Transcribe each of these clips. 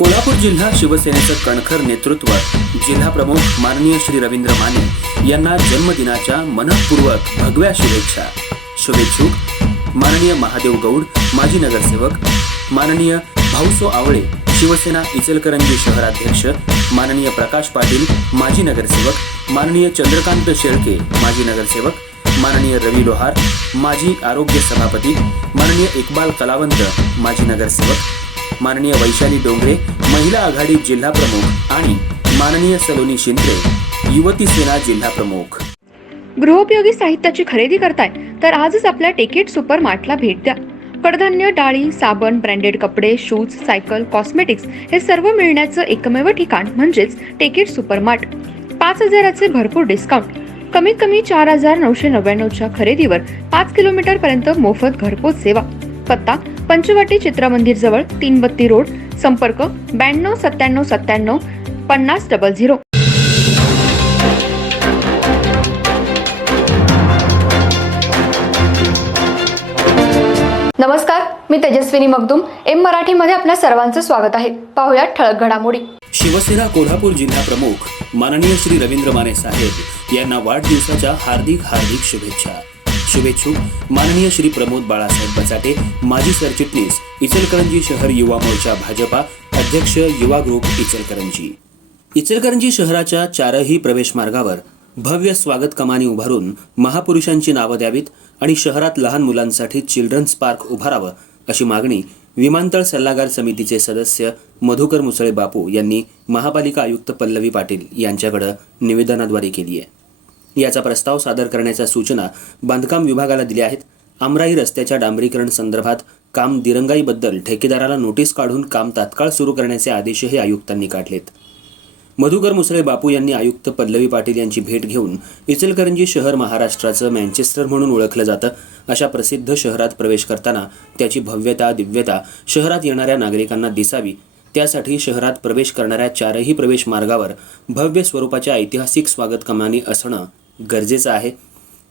कोल्हापूर जिल्हा शिवसेनेचं कणखर नेतृत्व जिल्हा प्रमुख माननीय श्री रवींद्र माने यांना जन्मदिनाच्या मनपूर्वक भगव्या शुभेच्छा. शुभेच्छुक माननीय महादेव गौड माजी नगरसेवक माननीय भाऊसो आवळे शिवसेना इचलकरंजी शहराध्यक्ष माननीय प्रकाश पाटील माजी नगरसेवक माननीय चंद्रकांत शेळके माजी नगरसेवक माननीय रवी लोहार माजी आरोग्य सभापती माननीय इक्बाल कलावंत माजी नगरसेवक माननीय वैशाली डोंगरे महिला आघाडी जिल्हा प्रमुख आणि माननीय सलोनी शिंदे युवती सेना जिल्हा प्रमुख. गृहोपयोगी साहित्याची खरेदी करताय तर आजच आपल्या टिकेट सुपर मार्टला भेट द्या. कडधान्य डाळी साबण ब्रँडेड कपडे शूज सायकल कॉस्मेटिक्स हे सर्व मिळण्याचं एकमेव ठिकाण म्हणजेच टेकेट सुपर मार्ट पाच हजाराचे भरपूर डिस्काउंट. कमीत कमी चार हजार नऊशे नव्याण्णवच्या खरेदीवर पाच किलोमीटर पर्यंत मोफत घरपोच सेवा. पत्ता पंचवटी चित्रमंदिर जवळ तीन बत्ती रोड संपर्क ब्याण्णव सत्त्याण्णव सत्त्याण्णव पन्नास डबल झिरो. नमस्कार मी तेजस्विनी मगदुम. एम मराठीमध्ये आपल्या सर्वांचं स्वागत आहे. पाहुयात ठळक घडामोडी. शिवसेना कोल्हापूर जिल्हा प्रमुख माननीय श्री रवींद्र माने साहेब यांना वाढदिवसाच्या हार्दिक हार्दिक शुभेच्छा. शुभेच्छू. माननीय श्री प्रमोद बाळासाहेब बचाटे माजी सरचिटणीस इचलकरंजी शहर युवा मोर्चा भाजपा अध्यक्ष युवा ग्रुप इचलकरंजी. इचलकरंजी शहराच्या चारही प्रवेश मार्गावर भव्य स्वागत कमानी उभारून महापुरुषांची नावं द्यावीत आणि शहरात लहान मुलांसाठी चिल्ड्रन्स पार्क उभारावं अशी मागणी विमानतळ सल्लागार समितीचे सदस्य मधुकर मुसळे बापू यांनी महापालिका आयुक्त पल्लवी पाटील यांच्याकडे निवेदनाद्वारे केली आहे. याचा प्रस्ताव सादर करण्याच्या सूचना बांधकाम विभागाला दिल्या आहेत. आमराई रस्त्याच्या डांबरीकरण संदर्भात काम दिरंगाईबद्दल ठेकेदाराला नोटीस काढून काम तात्काळ सुरू करण्याचे आदेशही आयुक्तांनी काढलेत. मधुकर मुसळे बापू यांनी आयुक्त पल्लवी पाटील यांची भेट घेऊन इचलकरंजी शहर महाराष्ट्राचं मँचेस्टर म्हणून ओळखलं जातं. अशा प्रसिद्ध शहरात प्रवेश करताना त्याची भव्यता दिव्यता शहरात येणाऱ्या नागरिकांना दिसावी. त्यासाठी शहरात प्रवेश करणाऱ्या चारही प्रवेश मार्गावर भव्य स्वरूपाच्या ऐतिहासिक स्वागत कमानी असणं गरजेचं आहे.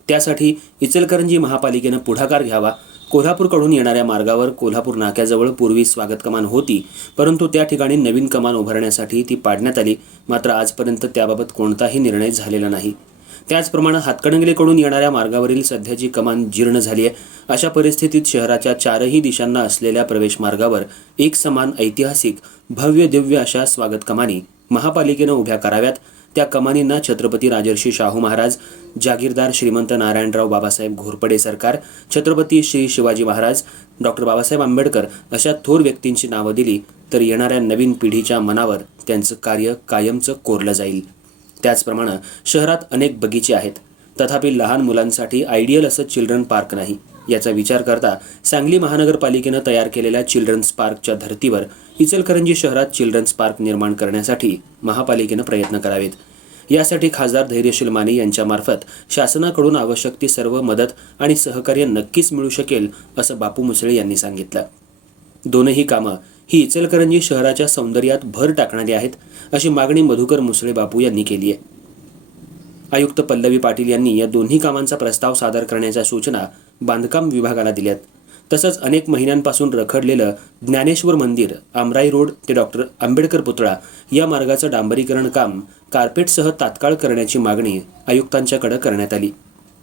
त्यासाठी इचलकरंजी महापालिकेनं पुढाकार घ्यावा. कोल्हापूरकडून येणाऱ्या मार्गावर कोल्हापूर नाक्याजवळ पूर्वी स्वागत कमान होती परंतु त्या ठिकाणी नवीन कमान उभारण्यासाठी ती पाडण्यात आली. मात्र आजपर्यंत त्याबाबत कोणताही निर्णय झालेला नाही. त्याचप्रमाणे हातकणंगलेकडून येणाऱ्या मार्गावरील सध्याची कमान जीर्ण झाली आहे. अशा परिस्थितीत शहराच्या चारही दिशांना असलेल्या प्रवेश मार्गावर एक समान ऐतिहासिक भव्य दिव्य अशा स्वागत कमानी महापालिकेनं उभ्या कराव्यात. त्या कमानींना छत्रपती राजर्षी शाहू महाराज जागीरदार श्रीमंत नारायणराव बाबासाहेब घोरपडे सरकार छत्रपती श्री शिवाजी महाराज डॉक्टर बाबासाहेब आंबेडकर अशा थोर व्यक्तींची नावं दिली तर येणाऱ्या नवीन पिढीच्या मनावर त्यांचं कार्य कायमचं कोरलं जाईल. त्याचप्रमाणे शहरात अनेक बगीचे आहेत. तथापि लहान मुलांसाठी आयडियल असं चिल्ड्रन पार्क नाही. याचा विचार करता सांगली महानगरपालिकेनं तयार केलेल्या चिल्ड्रन्स पार्कच्या धर्तीवर इचलकरंजी शहरात चिल्ड्रन्स पार्क निर्माण करण्यासाठी महापालिकेनं प्रयत्न करावेत. यासाठी खासदार धैर्यशील माने यांच्यामार्फत शासनाकडून आवश्यक ती सर्व मदत आणि सहकार्य नक्कीच मिळू शकेल असं बापू मुसळे यांनी सांगितलं. दोनही कामं ही इचलकरंजी शहराच्या सौंदर्यात भर टाकणारी आहेत अशी मागणी मधुकर मुसळे बापू यांनी केली आहे. आयुक्त पल्लवी पाटील यांनी या दोन्ही कामांचा प्रस्ताव सादर करण्याच्या सूचना बांधकाम विभागाला दिल्यात. तसंच अनेक महिन्यांपासून रखडलेलं ज्ञानेश्वर मंदिर आमराई रोड ते डॉक्टर आंबेडकर पुतळा या मार्गाचं डांबरीकरण काम कार्पेटसह तात्काळ करण्याची मागणी आयुक्तांच्याकडे करण्यात आली.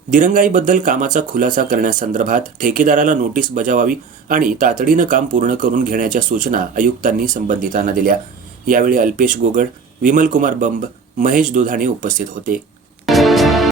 दिरंगाईबद्दल कामाचा खुलासा करण्यासंदर्भात ठेकेदाराला नोटीस बजावावी आणि तातडीनं काम पूर्ण करून घेण्याच्या सूचना आयुक्तांनी संबंधितांना दिल्या. यावेळी अल्पेश गोगड विमल कुमार बंब महेश दुधाणे उपस्थित होते.